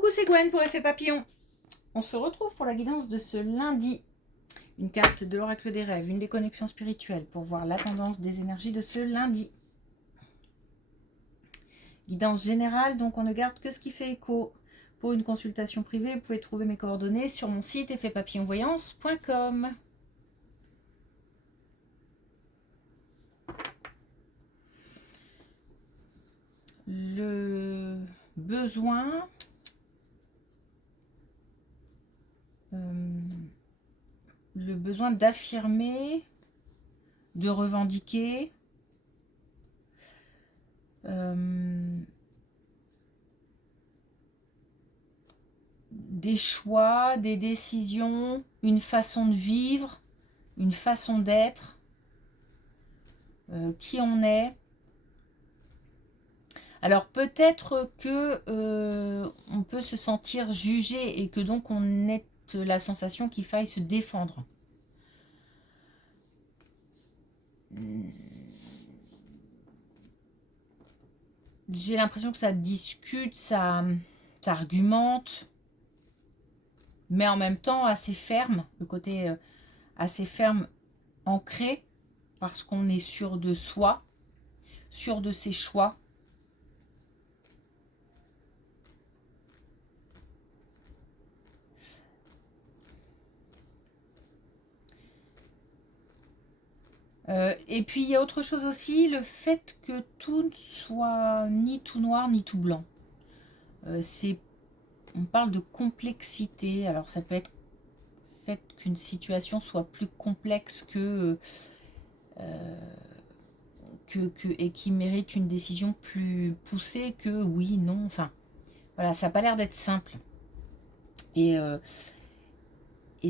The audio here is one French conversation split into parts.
Coucou, c'est Gwen pour Effet Papillon. On se retrouve pour la guidance de ce lundi. Une carte de l'oracle des rêves, une des connexions spirituelles pour voir la tendance des énergies de ce lundi. Guidance générale, donc on ne garde que ce qui fait écho. Pour une consultation privée, vous pouvez trouver mes coordonnées sur mon site effetpapillonvoyance.com. Le besoin d'affirmer, de revendiquer, des choix, des décisions, une façon de vivre, une façon d'être, qui on est. Alors peut-être que on peut se sentir jugé et que donc on ait la sensation qu'il faille se défendre. J'ai l'impression que ça discute, ça argumente, mais en même temps assez ferme, le côté assez ferme, ancré, parce qu'on est sûr de soi, sûr de ses choix. Et puis il y a autre chose aussi, le fait que tout ne soit ni tout noir ni tout blanc. On parle de complexité, alors ça peut être le fait qu'une situation soit plus complexe et qui mérite une décision plus poussée que oui, non, enfin voilà, ça n'a pas l'air d'être simple. Et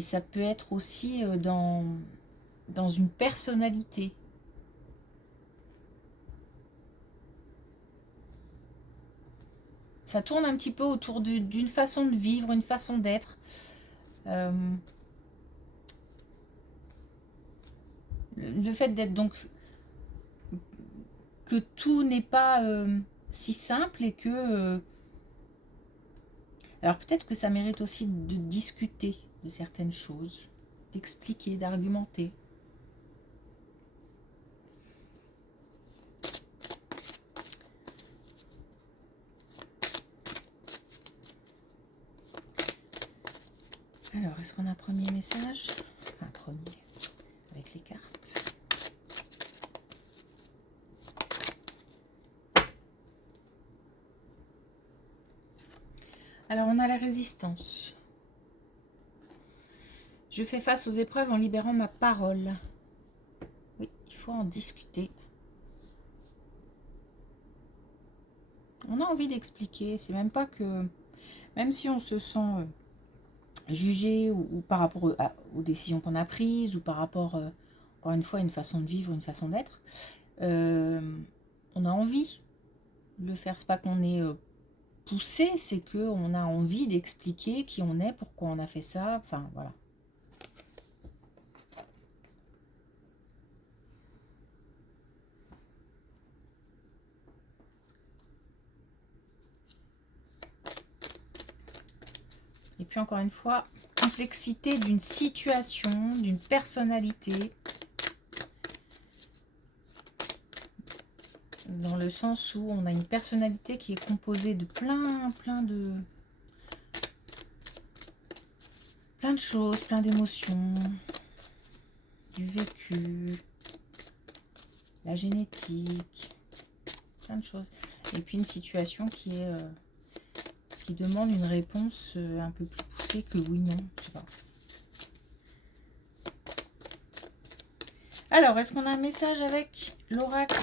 ça peut être aussi dans une personnalité. Ça tourne un petit peu autour d'une façon de vivre, une façon d'être. Le fait d'être donc que tout n'est pas si simple et que alors peut-être que ça mérite aussi de discuter de certaines choses, d'expliquer, d'argumenter. Alors, est-ce qu'on a un premier message? Un premier, avec les cartes. Alors, on a la résistance. Je fais face aux épreuves en libérant ma parole. Oui, il faut en discuter. On a envie d'expliquer. C'est même pas que... Même si on se sent jugé ou par rapport aux décisions qu'on a prises ou par rapport, encore une fois, à une façon de vivre, une façon d'être, on a envie de le faire. C'est pas qu'on est poussé, c'est qu'on a envie d'expliquer qui on est, pourquoi on a fait ça, enfin voilà. Et puis encore une fois, complexité d'une situation, d'une personnalité, dans le sens où on a une personnalité qui est composée de plein de choses, plein d'émotions, du vécu, la génétique, plein de choses. Et puis une situation qui est qui demande une réponse un peu plus poussée que oui, non, je sais pas. Alors, est-ce qu'on a un message avec l'oracle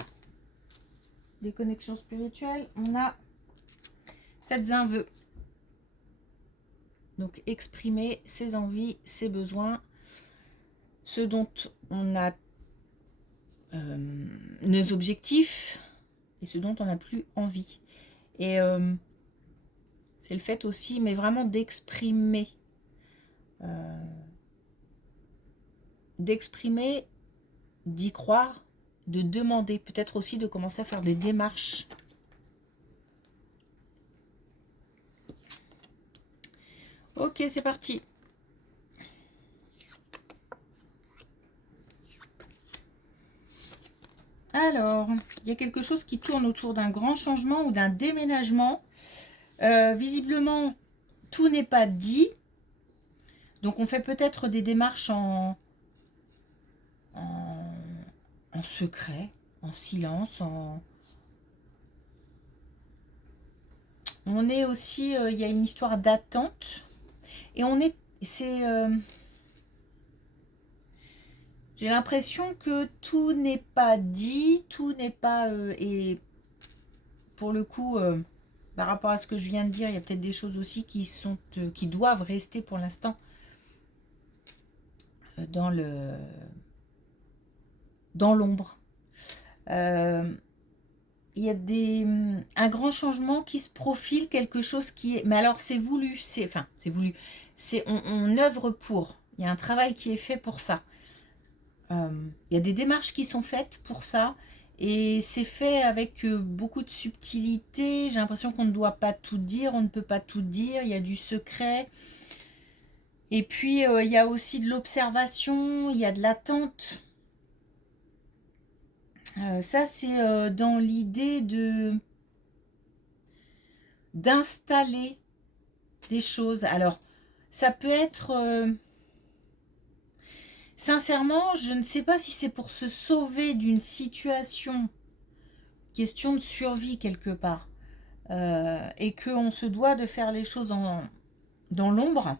des connexions spirituelles? On a faites un vœu. Donc, exprimer ses envies, ses besoins, ce dont on a nos objectifs et ce dont on n'a plus envie. Et c'est le fait aussi, mais vraiment d'exprimer. D'exprimer, d'y croire, de demander, peut-être aussi de commencer à faire des démarches. Ok, c'est parti. Alors, il y a quelque chose qui tourne autour d'un grand changement ou d'un déménagement. Visiblement, tout n'est pas dit. Donc, on fait peut-être des démarches en secret, en silence. On est aussi, il y a une histoire d'attente. Et j'ai l'impression que tout n'est pas dit, tout n'est pas... et pour le coup, par rapport à ce que je viens de dire, il y a peut-être des choses aussi qui doivent rester pour l'instant dans l'ombre. Il y a un grand changement qui se profile, quelque chose qui est... Mais alors, c'est voulu, c'est voulu. On œuvre pour. Il y a un travail qui est fait pour ça. Il y a des démarches qui sont faites pour ça. Et c'est fait avec beaucoup de subtilité. J'ai l'impression qu'on ne doit pas tout dire, on ne peut pas tout dire. Il y a du secret. Et puis, il y a aussi de l'observation, il y a de l'attente. Ça, c'est dans l'idée d'installer des choses. Alors, ça peut être... sincèrement, je ne sais pas si c'est pour se sauver d'une situation, question de survie quelque part, et qu'on se doit de faire les choses dans l'ombre,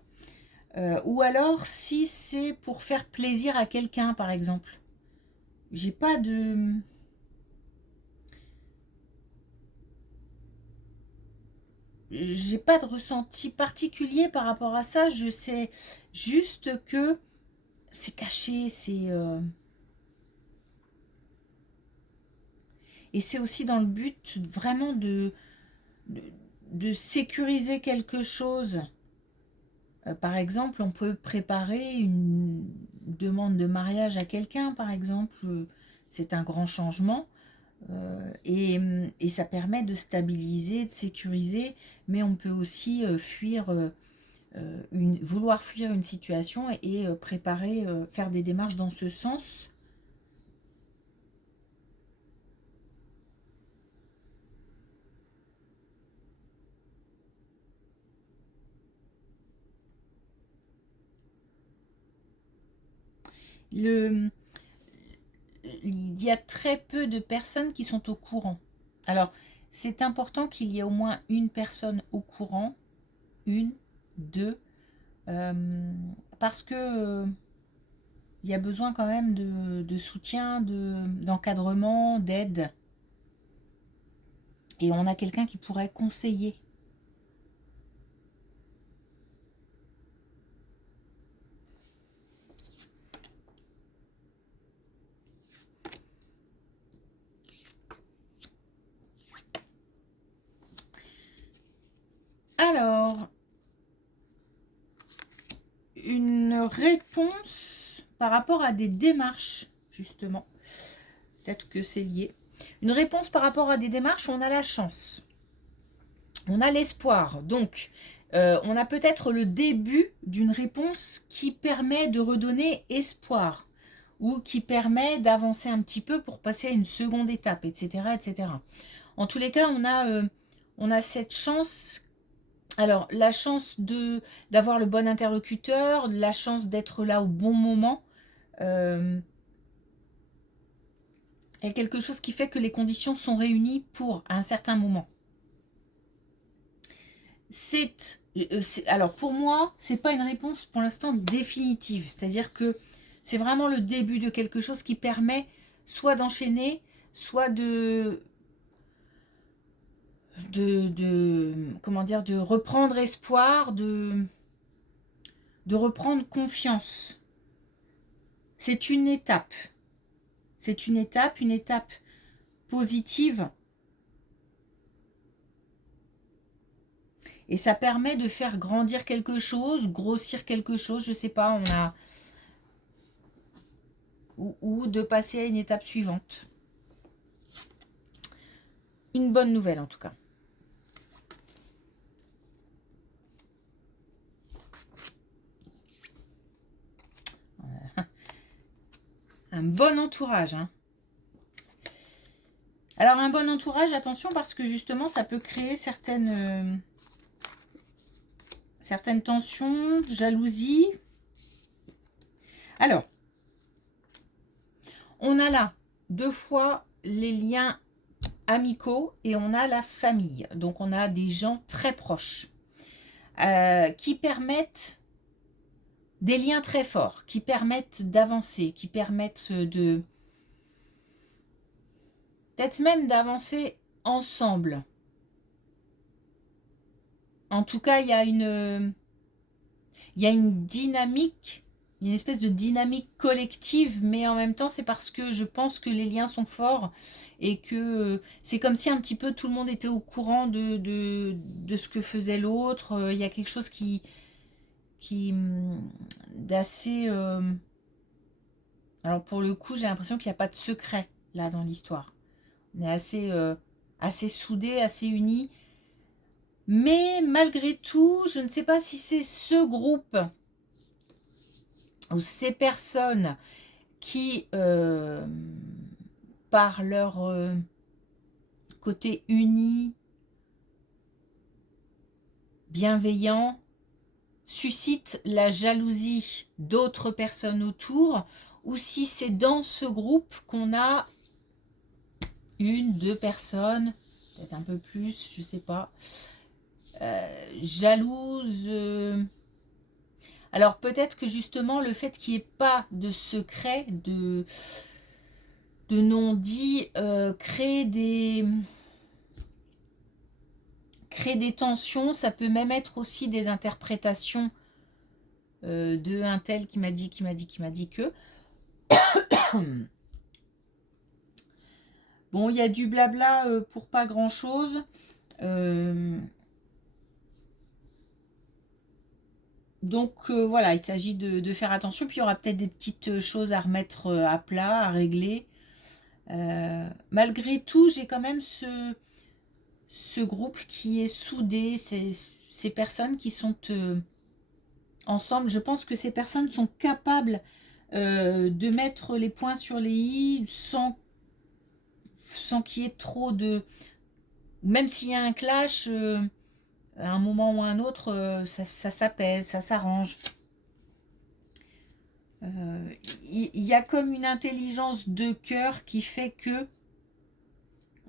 ou alors si c'est pour faire plaisir à quelqu'un, par exemple. J'ai pas de... J'ai pas de ressenti particulier par rapport à ça. Je sais juste que c'est caché, et c'est aussi dans le but vraiment de, de sécuriser quelque chose. Par exemple, on peut préparer une demande de mariage à quelqu'un, par exemple. C'est un grand changement. Et ça permet de stabiliser, de sécuriser, mais on peut aussi vouloir fuir une situation et préparer, faire des démarches dans ce sens. Il y a très peu de personnes qui sont au courant. Alors, c'est important qu'il y ait au moins une personne au courant, une, deux, parce que il y a besoin quand même de soutien, d'encadrement, d'aide. Et on a quelqu'un qui pourrait conseiller. Alors, une réponse par rapport à des démarches, justement. Peut-être que c'est lié. Une réponse par rapport à des démarches, on a la chance. On a l'espoir. Donc, on a peut-être le début d'une réponse qui permet de redonner espoir ou qui permet d'avancer un petit peu pour passer à une seconde étape, etc. etc. En tous les cas, on a cette chance. Alors, la chance d'avoir le bon interlocuteur, la chance d'être là au bon moment, est quelque chose qui fait que les conditions sont réunies pour un certain moment. Alors pour moi, c'est pas une réponse pour l'instant définitive. C'est-à-dire que c'est vraiment le début de quelque chose qui permet soit d'enchaîner, soit comment dire, de reprendre espoir, de reprendre confiance. C'est une étape. C'est une étape positive. Et ça permet de faire grandir quelque chose, grossir quelque chose, je sais pas, ou de passer à une étape suivante. Une bonne nouvelle en tout cas. Un bon entourage. Hein. Alors, un bon entourage, attention, parce que justement, ça peut créer certaines tensions, jalousies. Alors, on a là 2 fois les liens amicaux et on a la famille. Donc, on a des gens très proches qui permettent des liens très forts, qui permettent d'avancer, qui permettent peut-être même d'avancer ensemble. En tout cas, il y a une dynamique, une espèce de dynamique collective, mais en même temps, c'est parce que je pense que les liens sont forts et que c'est comme si un petit peu tout le monde était au courant de ce que faisait l'autre. Il y a quelque chose qui d'assez... alors pour le coup, j'ai l'impression qu'il n'y a pas de secret là dans l'histoire. On est assez soudés, assez unis. Mais malgré tout, je ne sais pas si c'est ce groupe ou ces personnes qui, par leur côté uni, bienveillant, suscitent la jalousie d'autres personnes autour, ou si c'est dans ce groupe qu'on a 1, 2 personnes, peut-être un peu plus, je ne sais pas, jalouses. Alors peut-être que justement le fait qu'il n'y ait pas de secret, de non-dit, crée des tensions. Ça peut même être aussi des interprétations de un tel qui m'a dit que. Bon, il y a du blabla pour pas grand-chose. Donc voilà, il s'agit de faire attention. Puis il y aura peut-être des petites choses à remettre à plat, à régler. Malgré tout, j'ai quand même ce groupe qui est soudé, ces personnes qui sont ensemble. Je pense que ces personnes sont capables de mettre les points sur les i sans qu'il y ait trop de... Même s'il y a un clash, à un moment ou à un autre, ça s'apaise, ça s'arrange. Il y a comme une intelligence de cœur qui fait que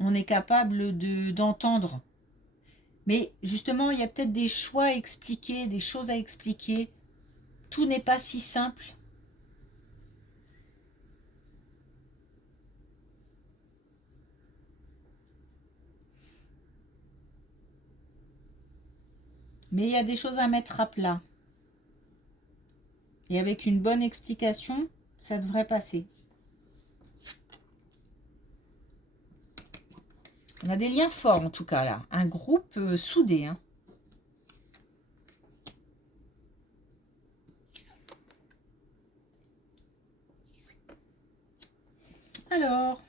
on est capable d'entendre. Mais justement, il y a peut-être des choix à expliquer, des choses à expliquer. Tout n'est pas si simple. Mais il y a des choses à mettre à plat. Et avec une bonne explication, ça devrait passer. On a des liens forts en tout cas là. Un groupe soudé. Hein. Alors,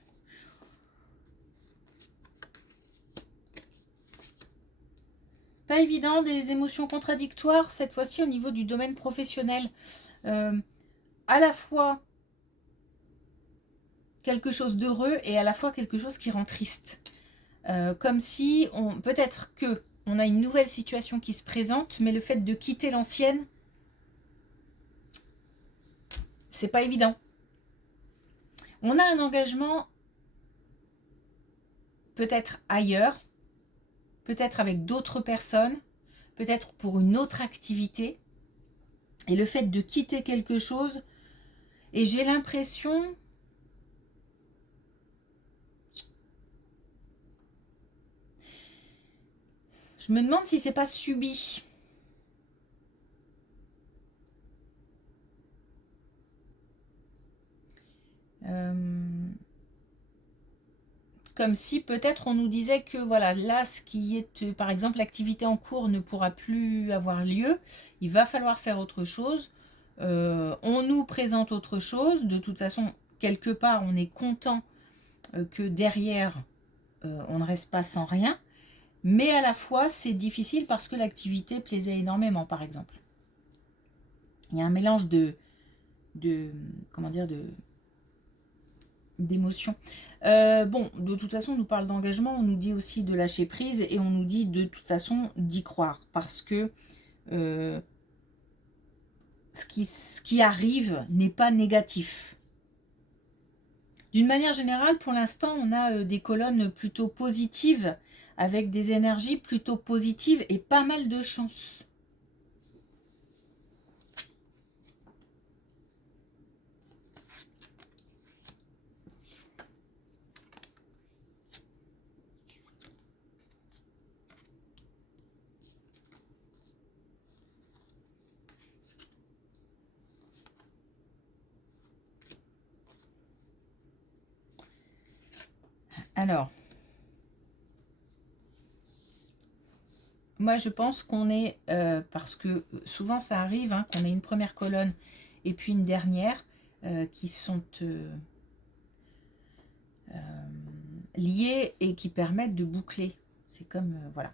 pas évident, des émotions contradictoires cette fois-ci au niveau du domaine professionnel. À la fois quelque chose d'heureux et à la fois quelque chose qui rend triste. Comme si, peut-être que on a une nouvelle situation qui se présente, mais le fait de quitter l'ancienne, c'est pas évident. On a un engagement peut-être ailleurs, peut-être avec d'autres personnes, peut-être pour une autre activité. Et le fait de quitter quelque chose, et j'ai l'impression... Je me demande si c'est pas subi. Comme si peut-être on nous disait que voilà, là, ce qui est, par exemple, l'activité en cours ne pourra plus avoir lieu, il va falloir faire autre chose. On nous présente autre chose. De toute façon, quelque part, on est content que derrière, on ne reste pas sans rien. Mais à la fois, c'est difficile parce que l'activité plaisait énormément, par exemple. Il y a un mélange comment dire, d'émotions. Bon, de toute façon, on nous parle d'engagement, on nous dit aussi de lâcher prise et on nous dit de toute façon d'y croire parce que ce qui arrive n'est pas négatif. D'une manière générale, pour l'instant, on a des colonnes plutôt positives avec des énergies plutôt positives et pas mal de chance. Alors, moi je pense qu'on est, parce que souvent ça arrive, hein, qu'on ait une première colonne et puis une dernière qui sont liées et qui permettent de boucler. C'est comme, voilà.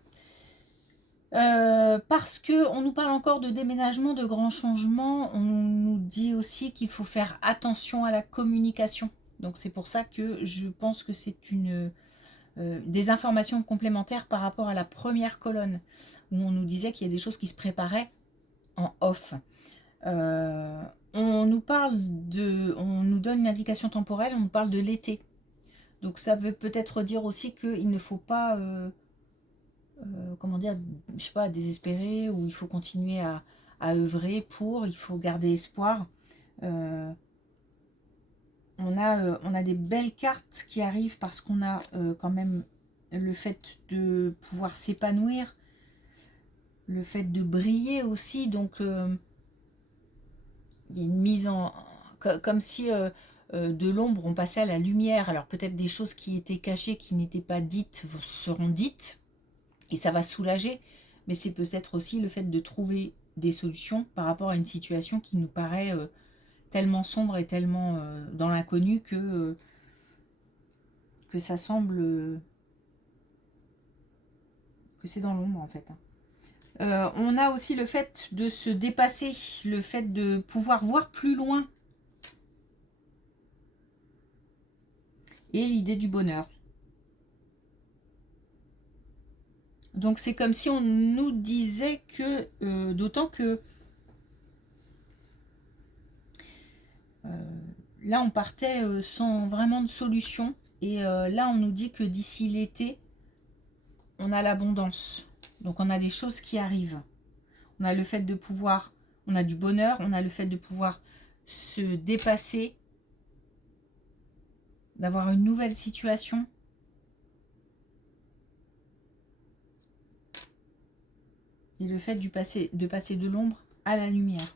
Parce que on nous parle encore de déménagement, de grands changements, on nous dit aussi qu'il faut faire attention à la communication. Donc c'est pour ça que je pense que c'est des informations complémentaires par rapport à la première colonne, où on nous disait qu'il y a des choses qui se préparaient en off. On nous donne une indication temporelle, on nous parle de l'été. Donc ça veut peut-être dire aussi qu'il ne faut pas, comment dire, je sais pas, désespérer, ou il faut continuer à œuvrer pour, il faut garder espoir. On a des belles cartes qui arrivent parce qu'on a quand même le fait de pouvoir s'épanouir, le fait de briller aussi. Donc, il y a une mise en... Comme si de l'ombre, on passait à la lumière. Alors, peut-être des choses qui étaient cachées, qui n'étaient pas dites, seront dites. Et ça va soulager. Mais c'est peut-être aussi le fait de trouver des solutions par rapport à une situation qui nous paraît... tellement sombre et tellement dans l'inconnu que ça semble que c'est dans l'ombre en fait. On a aussi le fait de se dépasser, le fait de pouvoir voir plus loin et l'idée du bonheur. Donc c'est comme si on nous disait que, d'autant que là on partait sans vraiment de solution, et là on nous dit que d'ici l'été, on a l'abondance. Donc on a des choses qui arrivent. On a le fait de pouvoir, on a du bonheur, on a le fait de pouvoir se dépasser, d'avoir une nouvelle situation. Et le fait de passer de l'ombre à la lumière.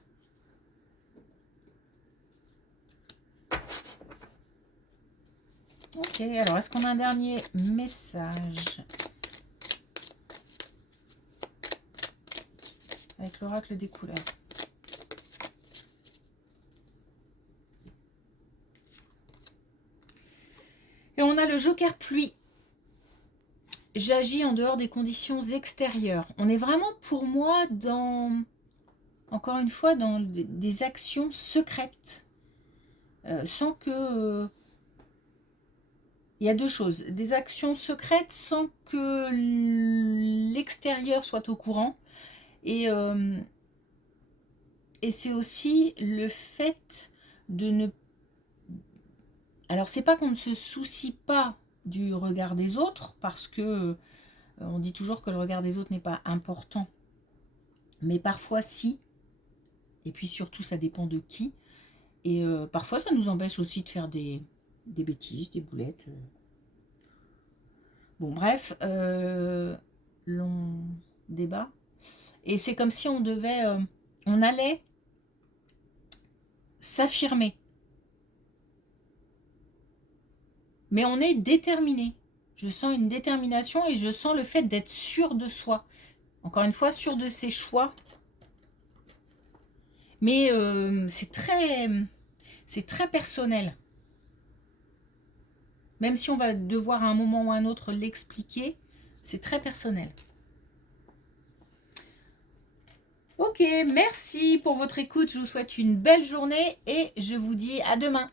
Ok, alors est-ce qu'on a un dernier message avec l'oracle des couleurs? Et on a le joker pluie. J'agis en dehors des conditions extérieures. On est vraiment pour moi dans, encore une fois, dans des actions secrètes. Sans que... il y a deux choses. Des actions secrètes sans que l'extérieur soit au courant. Et c'est aussi le fait de ne... Alors, c'est pas qu'on ne se soucie pas du regard des autres, parce que on dit toujours que le regard des autres n'est pas important. Mais parfois, si. Et puis surtout, ça dépend de qui. Et parfois, ça nous empêche aussi de faire des bêtises, des boulettes. Bon, bref, long débat. Et c'est comme si on devait... on allait s'affirmer. Mais on est déterminé. Je sens une détermination et je sens le fait d'être sûr de soi. Encore une fois, sûr de ses choix. Mais c'est très personnel. Même si on va devoir à un moment ou à un autre l'expliquer, c'est très personnel. Ok, merci pour votre écoute. Je vous souhaite une belle journée et je vous dis à demain.